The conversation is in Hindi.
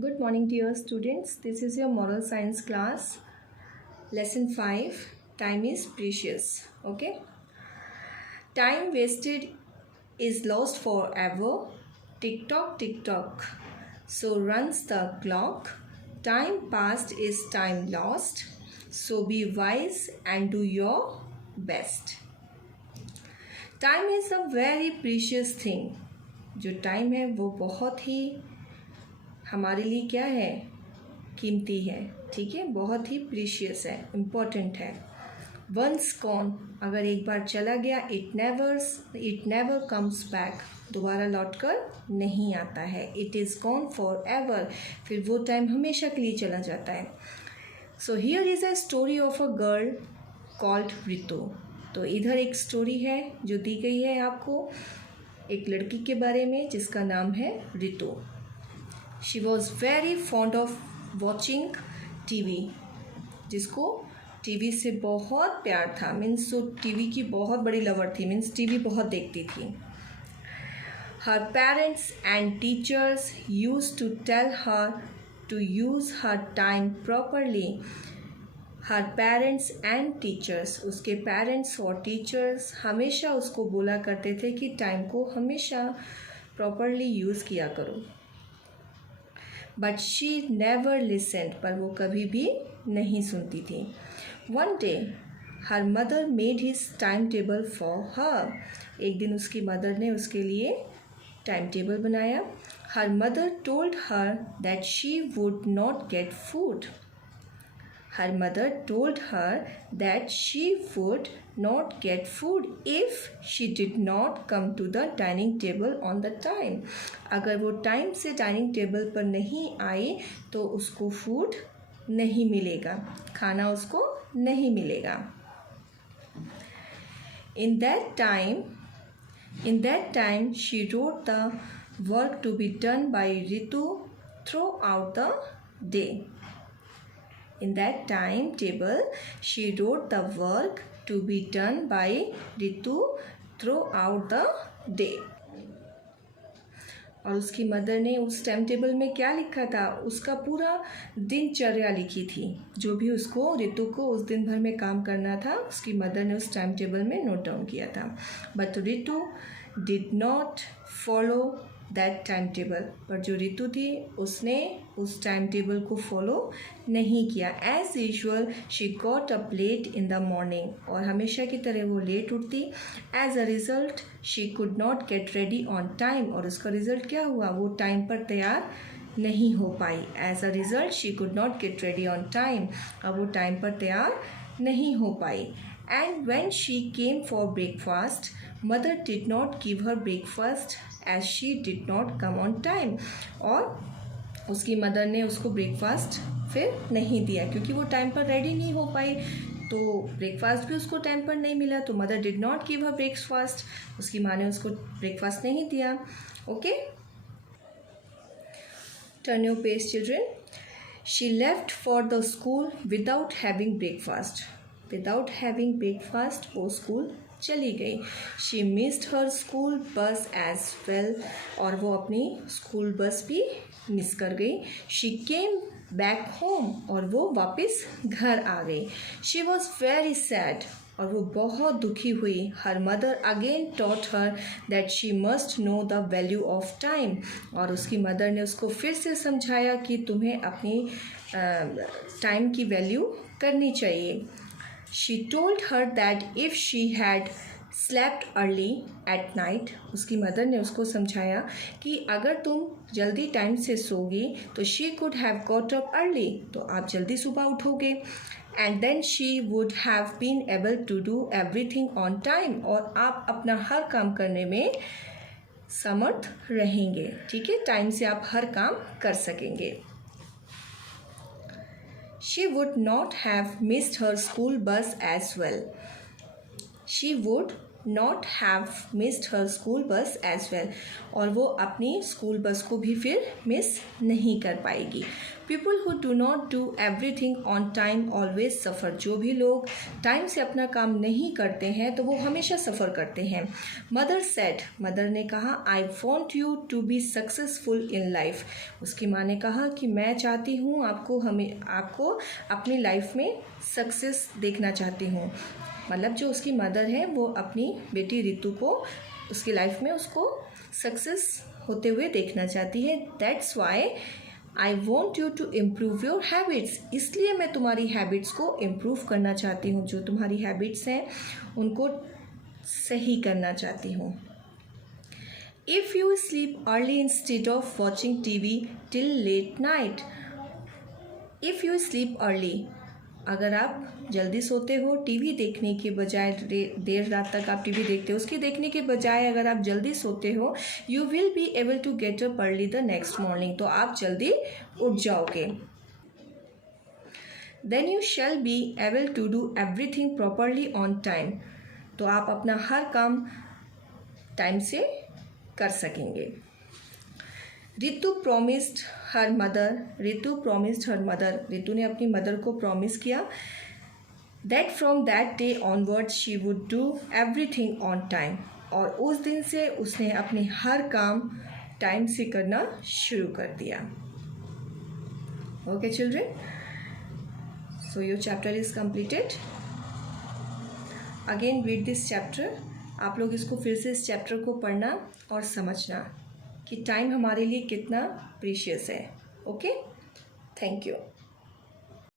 Good morning, dear students. This is your moral science class. Lesson 5. Time is precious. Okay. Time wasted is lost forever. Tick tock, tick tock. So runs the clock. Time passed is time lost. So be wise and do your best. Time is a very precious thing. जो टाइम है वो बहुत ही हमारे लिए क्या है, कीमती है. ठीक है, बहुत ही प्रीशियस है, इम्पोर्टेंट है. वंस गॉन, अगर एक बार चला गया, इट नेवर कम्स बैक, दोबारा लौट कर नहीं आता है. It is gone for ever, फिर वो टाइम हमेशा के लिए चला जाता है. So here is a story of a girl called Ritu. तो इधर एक स्टोरी है जो दी गई है आपको एक लड़की के बारे में जिसका नाम है Ritu. She was very fond of watching TV, जिसको टीवी से बहुत प्यार था. मीन्स तो टीवी की बहुत बड़ी लवर थी, मीन्स टीवी बहुत देखती थी. Her parents and teachers use to tell her to use her time properly. Her parents and teachers, उसके पेरेंट्स और टीचर्स हमेशा उसको बोला करते थे कि टाइम को हमेशा प्रॉपरली यूज़ किया करो. बट शी नेवर लिसन्ड, पर वो कभी भी नहीं सुनती थी. One day her mother made his time table for her. एक दिन उसकी मदर ने उसके लिए टाइम टेबल बनाया. Her mother told her that she would not get food. Her mother told her that she would not get food if she did not come to the dining table on the time. अगर वो टाइम से डाइनिंग टेबल पर नहीं आई तो उसको फूड नहीं मिलेगा, खाना उसको नहीं मिलेगा. In that time she wrote the work to be done by Ritu throughout the day. In that timetable, she wrote the work to be done by Ritu throughout the day. और उसकी मदर ने उस टाइम टेबल में क्या लिखा था, उसका पूरा दिनचर्या लिखी थी. जो भी उसको रितु को उस दिन भर में काम करना था उसकी मदर ने उस टाइम टेबल में नोट डाउन किया था. But Ritu did not follow that time table, पर जो रितु थी उसने उस टाइम टेबल को फॉलो नहीं किया. As usual she got up late in the morning, और हमेशा की तरह वो लेट उठती. As a result she could not get ready on time, और उसका रिज़ल्ट क्या हुआ, वो टाइम पर तैयार नहीं हो पाई. As a result she could not get ready on time, अब वो टाइम पर तैयार नहीं हो पाई. And when she came for breakfast, mother did not give her breakfast as she did not come on time. और उसकी मदर ने उसको ब्रेकफास्ट फिर नहीं दिया क्योंकि वो टाइम पर रेडी नहीं हो पाई. तो ब्रेकफास्ट भी उसको टाइम पर नहीं मिला, तो mother did not give her breakfast, उसकी माँ ने उसको ब्रेकफास्ट नहीं दिया. Okay, turn your page children. She left for the school without having breakfast. Without having breakfast वो स्कूल चली गई. She missed her school bus as well, और वो अपनी स्कूल बस भी मिस कर गई. शी केम बैक होम, और वो वापस घर आ गई. शी वॉज वेरी सैड, और वो बहुत दुखी हुई. Her mother again taught her that she must know the value of time, और उसकी मदर ने उसको फिर से समझाया कि तुम्हें अपनी टाइम की वैल्यू करनी चाहिए. She told her that if she had slept early at night, उसकी मदर ने उसको समझाया कि अगर तुम जल्दी टाइम से सोगी तो she could have got up early, तो आप जल्दी सुबह उठोगे. And then she would have been able to do everything on time, और आप अपना हर काम करने में समर्थ रहेंगे. ठीक है, टाइम से आप हर काम कर सकेंगे. She would not have missed her school bus as well. She would not have missed her school bus as well. और वो अपनी स्कूल बस को भी फिर मिस नहीं कर पाएगी. People who do not do everything on time always suffer. जो भी लोग टाइम से अपना काम नहीं करते हैं तो वो हमेशा सफ़र करते हैं. Mother said, मदर ने कहा, I want you to be successful in life. उसकी माँ ने कहा कि मैं चाहती हूँ आपको अपनी लाइफ में सक्सेस देखना चाहती हूँ. मतलब जो उसकी मदर है वो अपनी बेटी रितु को उसकी लाइफ में उसको सक्सेस होते हुए देखना चाहती है. That's why I want you to improve your habits. इसलिए मैं तुम्हारी हैबिट्स को इम्प्रूव करना चाहती हूँ. जो तुम्हारी हैबिट्स हैं उनको सही करना चाहती हूँ. If you sleep early instead of watching TV till late night. If you sleep early, अगर आप जल्दी सोते हो टीवी देखने के बजाय, देर रात तक आप टीवी देखते हो, उसकी देखने के बजाय अगर आप जल्दी सोते हो, you will be able to get up early the next morning. तो आप जल्दी उठ जाओगे. Then you shall be able to do everything properly on time. तो आप अपना हर काम टाइम से कर सकेंगे. Ritu promised her mother. Ritu ने अपनी मदर को प्रॉमिस किया that from that day onward she would do everything on time. और उस दिन से उसने अपने हर काम टाइम से करना शुरू कर दिया. Okay children, so your chapter is completed. Again read this chapter. आप लोग इसको फिर से इस चैप्टर को पढ़ना और समझना कि टाइम हमारे लिए कितना प्रीशियस है. Okay, thank you.